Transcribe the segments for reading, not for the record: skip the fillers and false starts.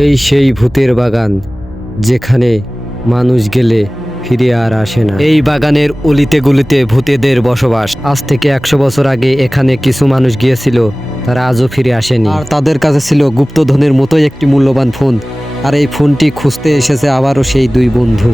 এই সেই ভূতের বাগান যেখানে মানুষ গেলে ফিরে আর আসে না। এই বাগানের অলিতে গলিতে ভূতেদের বসবাস। আজ থেকে 100 বছর আগে এখানে কিছু মানুষ গিয়েছিল, তারা আজও ফিরে আসেনি। আর তাদের কাছে ছিল গুপ্তধনের মতোই একটি মূল্যবান ফোন। আর এই ফোনটি খুঁজতে এসেছে আবারও সেই দুই বন্ধু।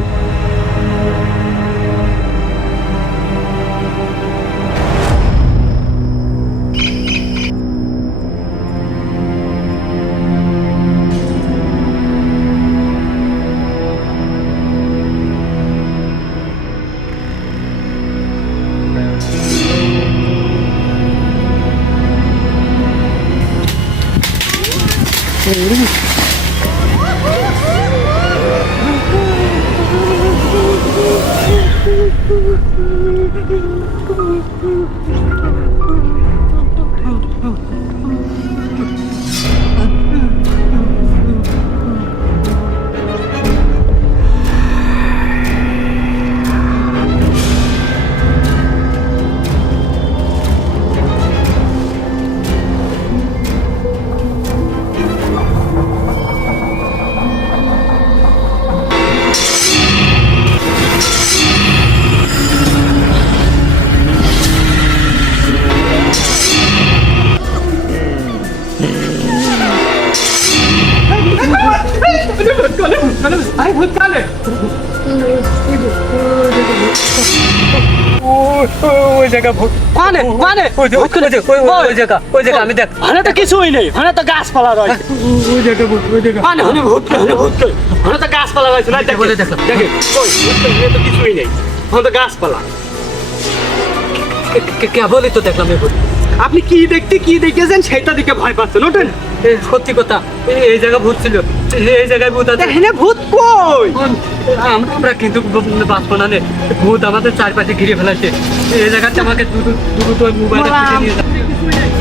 কিছুই নেই, তো গাছপালা রয়েছে। গাছপালা রয়েছে না, দেখে তো কিছুই নেই, তো গাছপালা কেবলই তো দেখলাম। আপনি কি দেখেছেন সেটা দিকে ভয় পাচ্ছেন? ওঠেন। সত্যি কথা, এই জায়গা ভূত ছিল, এই জায়গায় ভূত আছে। এখানে ভূত কই? আমরা কিন্তু বাঁচবো না নে। ভূত আমাদের চারপাশে ঘিরে ফেলাছে। এই জায়গাতে আমাকে দুটো মোবাইল নিয়ে যাচ্ছে।